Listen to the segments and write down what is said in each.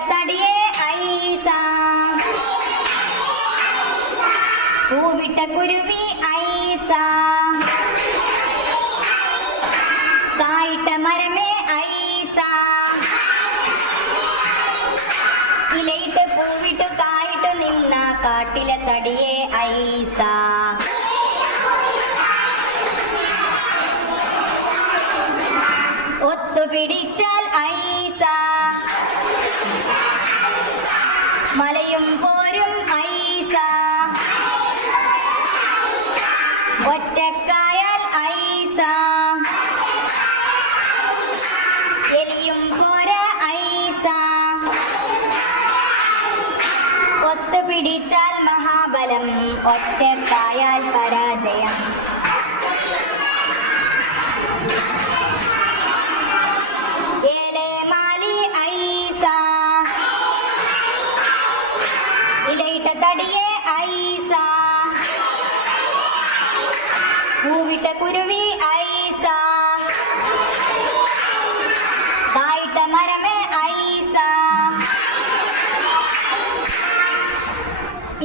കാട്ടിലത്തടിയെ ഐസ. പൂവിട്ട കുരുവി ഐസ. കായിട്ട മരമേ ഐസ. ഇലയിട്ട് പൂവിട്ടു കായിട്ടു നിന്ന കാട്ടിലെ തടിയെ ഐസ. ഐസ. ഐസ. എലിയും ഐസ. ഒത്തുപിടിച്ചാൽ മഹാബലം ഒറ്റക്കായാൽ പരാജയം.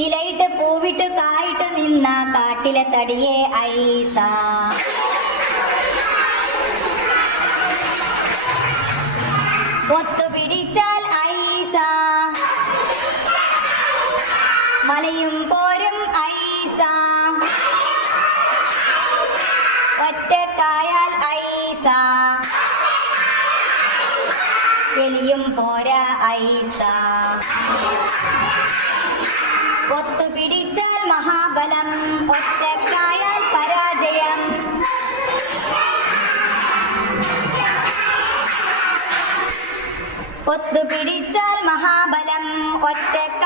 ഇലയിട്ട് പൂവിട്ട് കായിട്ട് നിന്ന കാട്ടിലെ തടിയെ ഐസ. ഒത്തുപിടിച്ചാൽ ഐസ. മലയും പോരും ഐസ. ഒറ്റക്കായാൽ ഐസ. എലിയും പോരാ ഐസ. ഒത്തുപിടിച്ചാൽ മഹാബലം ഒറ്റക്കായാൽ പരാജയം. ഒത്തുപിടിച്ചാൽ മഹാബലം ഒറ്റക്ക